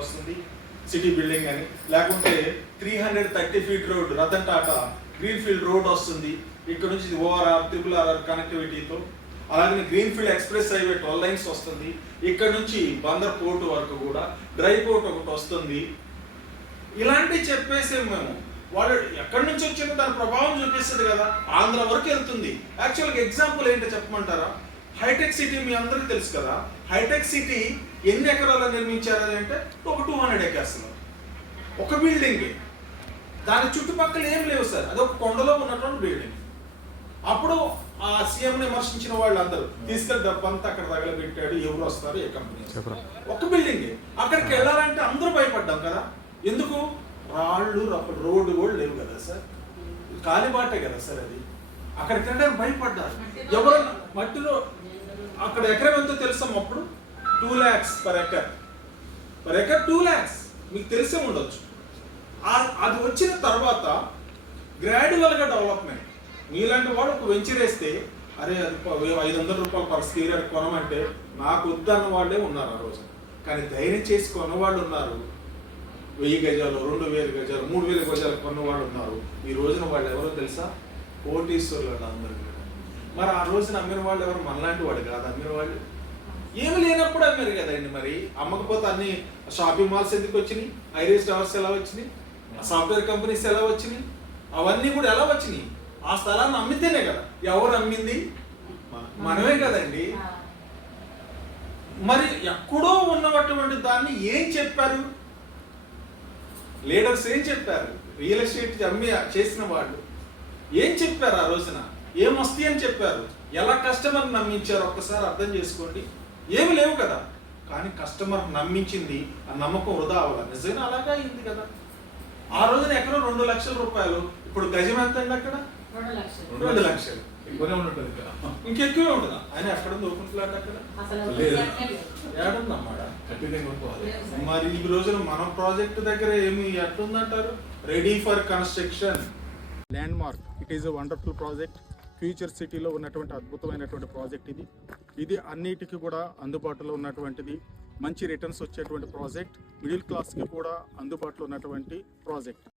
వస్తుంది city building అని, లేకుంటే 330 feet road Ratan Tata greenfield road వస్తుంది ఇక్కడ నుంచి ఓఆర్ఆర్ RRR కనెక్టివిటీతో. అలాగే గ్రీన్ఫీల్డ్ ఎక్స్ప్రెస్ హైవే 12 లైన్స్ వస్తుంది ఇక్కడ నుంచి బందర్ పోర్టు వరకు కూడా, డ్రై పోర్ట్ ఒకటి వస్తుంది. ఇలాంటివి చెప్పేసి మేము వాళ్ళు ఎక్కడి నుంచి వచ్చిందో దాని ప్రభావం చూపిస్తుంది కదా, ఆంధ్ర వరకు వెళ్తుంది. యాక్చువల్గా ఎగ్జాంపుల్ ఏంటో చెప్పమంటారా? హైటెక్ సిటీ మీ అందరికీ తెలుసు కదా. హైటెక్ సిటీ ఎన్ని ఎకరాలు నిర్మించారు అంటే ఒక 200 ఎకర్స్లో ఒక బిల్డింగ్. దాని చుట్టుపక్కల ఏం లేవు సార్, అది ఒక కొండలో ఉన్నటువంటి బిల్డింగ్. అప్పుడు ఆ సీఎంని విమర్శించిన వాళ్ళు అందరూ తీసుకెళ్ళి డబ్బంతా అక్కడ తగలబెట్టాడు, ఎవరు వస్తారు, ఏ కంపెనీ. ఒక బిల్డింగ్ అక్కడికి వెళ్ళాలంటే అందరూ భయపడ్డాం కదా. ఎందుకు? రాళ్ళు రోడ్డు కూడా లేవు కదా సార్, కాలిబాటే కదా సార్ అది. అక్కడికి వెళ్ళడానికి భయపడ్డారు ఎవరు. మట్టిలో అక్కడ ఎకరం ఎంతో తెలుసాం అప్పుడు 2 lakhs per acre. 2 lakhs మీకు తెలిసే ఉండొచ్చు. అది వచ్చిన తర్వాత గ్రాడ్యువల్గా డెవలప్మెంట్. మీలాంటి వాడు ఒక వెంచర్ వేస్తే అరే అది 500 రూపాయలు per square yard కొనమంటే నాకు వద్దన్న వాళ్ళే ఉన్నారు ఆ రోజు. కానీ ధైర్యం చేసి కొన్నవాళ్ళు ఉన్నారు. 1000 గజాలు, 2000 గజాలు, 3000 గజాలు కొన్నవాళ్ళు ఉన్నారు. ఈ రోజున వాళ్ళు ఎవరో తెలుసా? కోటీశ్వరులు అందరూ. మరి ఆ రోజున అమ్మిన వాళ్ళు ఎవరు? మనలాంటి వాడు కాదు అమ్మిన వాళ్ళు. ఏమి లేనప్పుడు అమ్మారు కదండి. మరి అమ్మకపోతే అన్ని షాపింగ్ మాల్స్ ఎందుకు వచ్చినాయి? ఐరిస్ టవర్స్ ఎలా వచ్చినాయి? సాఫ్ట్వేర్ కంపెనీస్ ఎలా వచ్చినాయి? అవన్నీ కూడా ఎలా వచ్చినాయి? ఆ స్థలాన్ని అమ్మితేనే కదా. ఎవరు అమ్మింది? మనమే కదండి. మరి ఎక్కడో ఉన్నటువంటి దాన్ని ఏం చెప్పారు లీడర్స్? ఏం చెప్పారు? రియల్ ఎస్టేట్ అమ్మి చేసిన వాళ్ళు ఏం చెప్పారు? ఆ రోజున ఏం వస్తాయి అని చెప్పారు. ఎలా కస్టమర్ నమ్మించారు ఒక్కసారి అర్థం చేసుకోండి. ఏమి లేవు కదా, కానీ కస్టమర్ నమ్మించింది. ఆ నమ్మకం వృధా అవ్వాలి. నిజంగా అలాగే అయింది కదా. ఆ రోజున ఎకరం 2 లక్షల రూపాయలు. ఇప్పుడు గజం ఎంత అండి అక్కడ? 2 లక్షలు. ఇంకెక్కువే ఉంటుందా? ఆయన ఎక్కడ ఓపెన్ ఫ్లాట్ అక్కడ ఏడుందన్నమాట. మరి ఈ రోజున మన ప్రాజెక్ట్ దగ్గర ఏమి ఎట్లుందంటారు? Ready for construction. Landmark. It is a wonderful project. Future సిటీలో ఉన్నటువంటి అద్భుతమైనటువంటి ప్రాజెక్ట్ ఇది. ఇది అన్నిటికీ కూడా అందుబాటులో ఉన్నటువంటిది. మంచి రిటర్న్స్ వచ్చేటువంటి ప్రాజెక్ట్. మిడిల్ క్లాస్కి కూడా అందుబాటులో ఉన్నటువంటి ప్రాజెక్ట్.